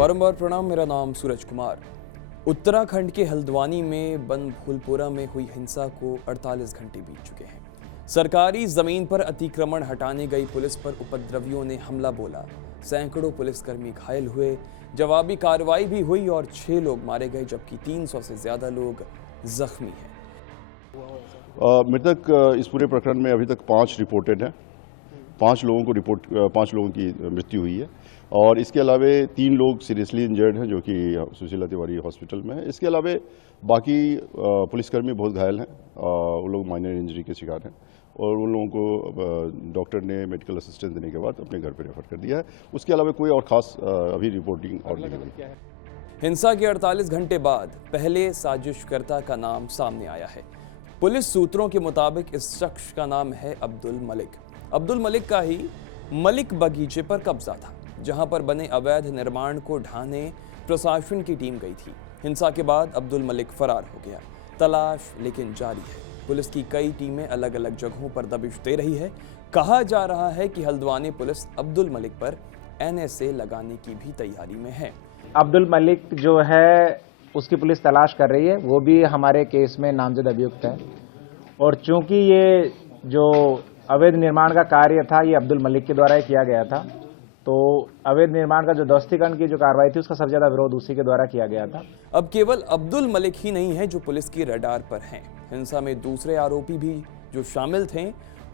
बारंबार प्रणाम। मेरा नाम सूरज कुमार। उत्तराखंड के हल्द्वानी में बनभूलपुरा में हुई हिंसा को 48 घंटे बीत चुके हैं। सरकारी जमीन पर अतिक्रमण हटाने गई पुलिस पर उपद्रवियों ने हमला बोला। सैकड़ों पुलिसकर्मी घायल हुए, जवाबी कार्रवाई भी हुई और 6 लोग मारे गए, जबकि 300 से ज्यादा लोग जख्मी हैं। मृतक इस पूरे प्रकरण में अभी तक 5 रिपोर्टेड हैं। 5 लोगों की मृत्यु हुई है और इसके अलावा 3 लोग सीरियसली इंजर्ड हैं, जो कि सुशीला तिवारी हॉस्पिटल में है। इसके अलावा बाकी पुलिसकर्मी बहुत घायल हैं, वो लोग माइनर इंजरी के शिकार हैं और उन लोगों को डॉक्टर ने मेडिकल असिस्टेंस देने के बाद अपने घर पर रेफर कर दिया है। उसके अलावा कोई और खास अभी रिपोर्टिंग और नहीं हुई। हिंसा के 48 घंटे बाद पहले साजिशकर्ता का नाम सामने आया है। पुलिस सूत्रों के मुताबिक इस शख्स का नाम है अब्दुल मलिक। अब्दुल मलिक का ही मलिक बगीचे पर कब्जा था, जहां पर बने अवैध निर्माण को ढाने प्रशासन की टीम गई थी। हिंसा के बाद अब्दुल मलिक फरार हो गया। तलाश लेकिन जारी है। पुलिस की कई टीमें अलग अलग जगहों पर दबिश दे रही है। कहा जा रहा है कि हल्द्वानी पुलिस अब्दुल मलिक पर NSA लगाने की भी तैयारी में है। अब्दुल मलिक जो है उसकी पुलिस तलाश कर रही है, वो भी हमारे केस में नामजद अभियुक्त है। और चूंकि ये जो अवैध निर्माण का कार्य था ये अब्दुल मलिक के द्वारा ही किया गया था, तो अवैध निर्माण का जो ध्वस्तीकरण की जो कार्रवाई थी उसका सबसे ज्यादा विरोध उसी के द्वारा किया गया था। अब केवल अब्दुल मलिक ही नहीं है जो पुलिस की रडार पर हैं। हिंसा में दूसरे आरोपी भी जो शामिल थे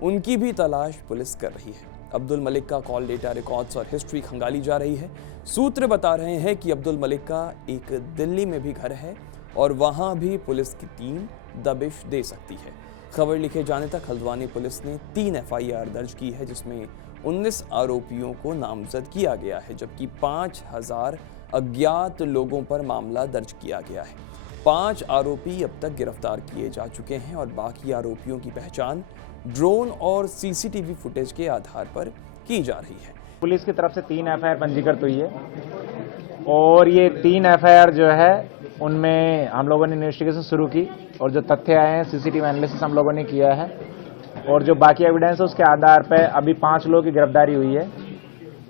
उनकी भी तलाश पुलिस कर रही है। अब्दुल मलिक का कॉल डेटा, रिकॉर्ड्स और हिस्ट्री खंगाली जा रही है। सूत्र बता रहे हैं कि अब्दुल मलिक का एक दिल्ली में भी घर है और वहां भी पुलिस की टीम दबिश दे सकती है। खबर लिखे जाने तक हल्द्वानी पुलिस ने 3 FIR दर्ज की है, जिसमें 19 आरोपियों को नामजद किया गया है, जबकि 5000 अज्ञात लोगों पर मामला दर्ज किया गया है। 5 आरोपी अब तक गिरफ्तार किए जा चुके हैं और बाकी आरोपियों की पहचान ड्रोन और CCTV फुटेज के आधार पर की जा रही है। पुलिस की तरफ से 3 FIR पंजीकृत हुई है और ये 3 FIR जो है उनमें हम लोगों ने इन्वेस्टिगेशन शुरू की और जो तथ्य आए हैं CCTV एनालिसिस हम लोगों ने किया है और जो बाकी एविडेंस है उसके आधार पर अभी 5 लोगों की गिरफ्तारी हुई है।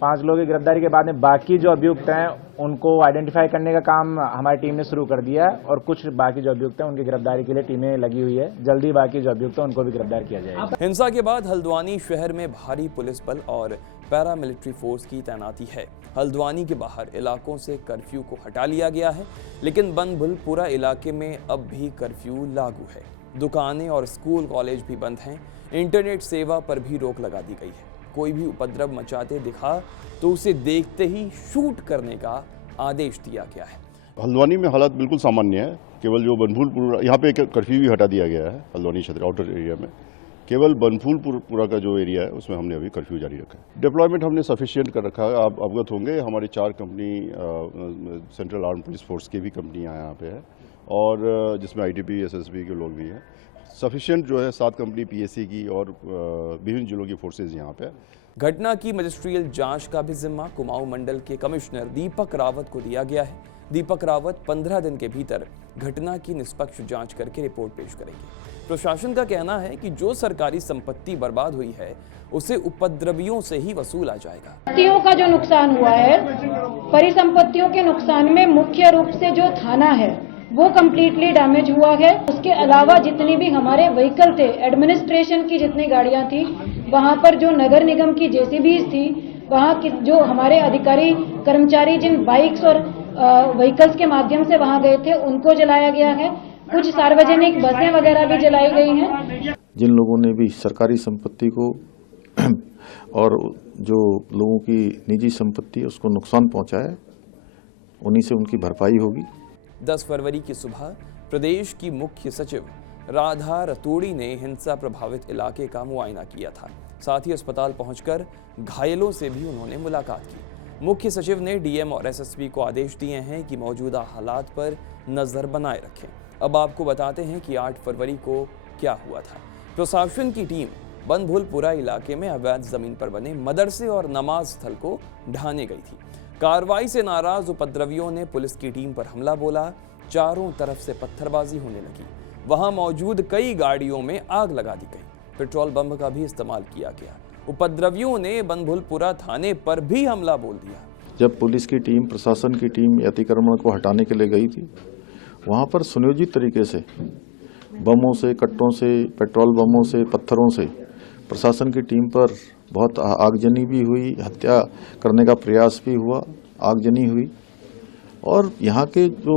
5 लोगों की गिरफ्तारी के बाद में बाकी जो अभियुक्त हैं उनको आइडेंटिफाई करने का काम हमारी टीम ने शुरू कर दिया है और कुछ बाकी जो अभियुक्त हैं उनकी गिरफ्तारी के लिए टीमें लगी हुई है। जल्दी बाकी जो अभियुक्त हैं उनको भी गिरफ्तार किया जाएगा। हिंसा के बाद हल्द्वानी शहर में भारी पुलिस बल और पैरामिलिट्री फोर्स की तैनाती है। हल्द्वानी के बाहर इलाकों से कर्फ्यू को हटा लिया गया है, लेकिन बनभूलपुरा इलाके में अब भी कर्फ्यू लागू है। दुकानें और स्कूल कॉलेज भी बंद हैं। इंटरनेट सेवा पर भी रोक लगा दी गई है। कोई भी उपद्रव मचाते दिखा तो उसे देखते ही शूट करने का आदेश दिया गया है। हल्द्वानी में हालात बिल्कुल सामान्य है। केवल जो बनभूलपुरा, यहाँ पे कर्फ्यू भी हटा दिया गया है हल्द्वानी क्षेत्र आउटर एरिया में। केवल बनभूलपुरा का जो एरिया है उसमें हमने अभी कर्फ्यू जारी रखा है। डिप्लॉयमेंट हमने सफिशिएंट कर रखा है। आप अवगत होंगे हमारी 4 company central arm police force की भी कंपनियाँ यहाँ पे है और जिसमें ITP SSB के लोग भी हैं। सफिशिएंट जो है 7 कंपनी PSC की और विभिन्न जिलों की फोर्सेज यहाँ पे। घटना की मजिस्ट्रियल जांच का भी जिम्मा कुमाऊं मंडल के कमिश्नर दीपक रावत को दिया गया है। दीपक रावत 15 दिन के भीतर घटना की निष्पक्ष जांच करके रिपोर्ट पेश करेंगे। प्रशासन का कहना है कि जो सरकारी संपत्ति बर्बाद हुई है उसे उपद्रवियों से ही वसूला जाएगा। संपत्तियों का जो नुकसान हुआ है, परिसंपत्तियों के नुकसान में मुख्य रूप से जो थाना है वो कम्प्लीटली डैमेज हुआ है। उसके अलावा जितनी भी हमारे व्हीकल थे, एडमिनिस्ट्रेशन की जितनी गाड़ियां थी, वहां पर जो नगर निगम की JCBs थी, वहां की जो हमारे अधिकारी कर्मचारी जिन बाइक्स और व्हीकल्स के माध्यम से वहां गए थे उनको जलाया गया है। कुछ सार्वजनिक बसें वगैरह भी जलाई गई हैं। जिन लोगों ने भी सरकारी संपत्ति को और जो लोगों की निजी संपत्ति है उसको नुकसान पहुंचाया, उन्हीं से उनकी भरपाई होगी। 10 फरवरी की सुबह प्रदेश की मुख्य सचिव राधा रतूड़ी ने हिंसा प्रभावित इलाके का मुआयना किया था। साथ ही अस्पताल पहुंचकर घायलों से भी उन्होंने मुलाकात की। मुख्य सचिव ने DM और SSP को आदेश दिए हैं कि मौजूदा हालात पर नजर बनाए रखें। अब आपको बताते हैं कि 8 फरवरी को क्या हुआ था। प्रशासन की टीम बनभूलपुरा इलाके में अवैध जमीन पर बने मदरसे और नमाज स्थल को ढाने गई थी। कार्रवाई से नाराज उपद्रवियों ने पुलिस की टीम पर हमला बोला। चारों तरफ से पत्थरबाजी होने लगी। वहां मौजूद कई गाड़ियों में आग लगा दी गई। पेट्रोल बम का भी इस्तेमाल किया गया। उपद्रवियों ने बनभूलपुरा थाने पर भी हमला बोल दिया। जब पुलिस की टीम, प्रशासन की टीम अतिक्रमण को हटाने के लिए गई थी, वहाँ पर सुनियोजित तरीके से बमों से, कट्टों से, पेट्रोल बमों से, पत्थरों से प्रशासन की टीम पर बहुत आगजनी भी हुई, हत्या करने का प्रयास भी हुआ, आगजनी हुई। और यहाँ के जो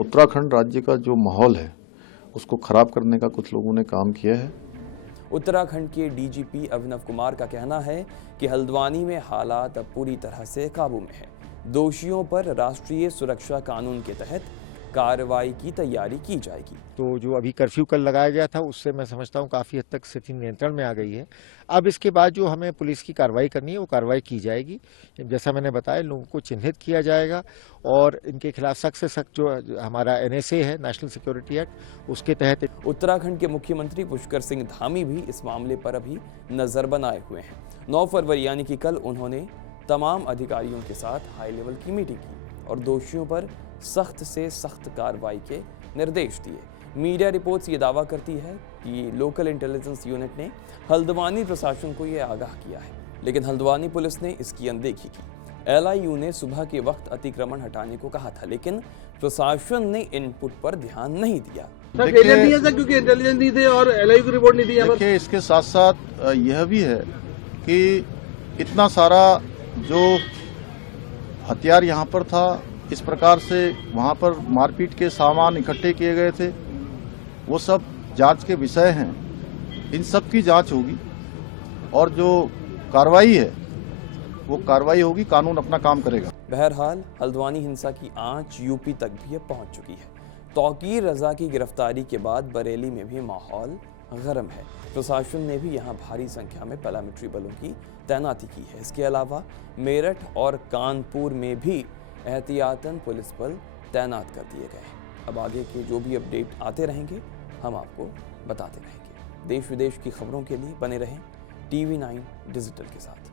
उत्तराखंड राज्य का जो माहौल है उसको खराब करने का कुछ लोगों ने काम किया है। उत्तराखंड के डीजीपी अभिनव कुमार का कहना है कि हल्द्वानी में हालात अब पूरी तरह से काबू में है। दोषियों पर राष्ट्रीय सुरक्षा कानून के तहत कार्रवाई की तैयारी की जाएगी। तो जो अभी कर्फ्यू कल लगाया गया था उससे मैं समझता हूँ काफ़ी हद तक स्थिति नियंत्रण में आ गई है। अब इसके बाद जो हमें पुलिस की कार्रवाई करनी है वो कार्रवाई की जाएगी। जैसा मैंने बताया, लोगों को चिन्हित किया जाएगा और इनके खिलाफ सख्त से सख्त जो हमारा NSA है, नेशनल सिक्योरिटी एक्ट, उसके तहत। उत्तराखंड के मुख्यमंत्री पुष्कर सिंह धामी भी इस मामले पर अभी नजर बनाए हुए हैं। 9 फरवरी यानी कि कल उन्होंने तमाम अधिकारियों के साथ हाई लेवल की मीटिंग की और दोषियों पर सख्त से सख्त कार्रवाई के निर्देश दिए। मीडिया रिपोर्ट्स ये दावा करती है कि लोकल इंटेलिजेंस यूनिट ने हल्द्वानी प्रशासन को ये आगाह किया है, लेकिन हल्द्वानी पुलिस ने इसकी अनदेखी की। LIU ने सुबह के वक्त अतिक्रमण हटाने को कहा था, लेकिन प्रशासन ने इनपुट पर ध्यान नहीं दिया। क्योंकि इंटेलिजेंस नहीं थे और LIU की रिपोर्ट नहीं दी। देखिए, इसके साथ साथ यह भी है कि इतना सारा जो हथियार यहाँ पर था, इस प्रकार से वहाँ पर मारपीट के सामान इकट्ठे किए गए थे, वो सब जांच के विषय हैं। इन सब की जांच होगी और जो कार्रवाई है वो कार्रवाई होगी, कानून अपना काम करेगा। बहरहाल हल्द्वानी हिंसा की आंच यूपी तक भी अब पहुंच चुकी है। तौकीर रजा की गिरफ्तारी के बाद बरेली में भी माहौल गर्म है। प्रशासन ने भी यहां भारी संख्या में पैरामिलिट्री बलों की तैनाती की है। इसके अलावा मेरठ और कानपुर में भी एहतियातन पुलिस बल तैनात कर दिए गए हैं। अब आगे के जो भी अपडेट आते रहेंगे हम आपको बताते रहेंगे। देश विदेश की खबरों के लिए बने रहें TV9 डिजिटल के साथ।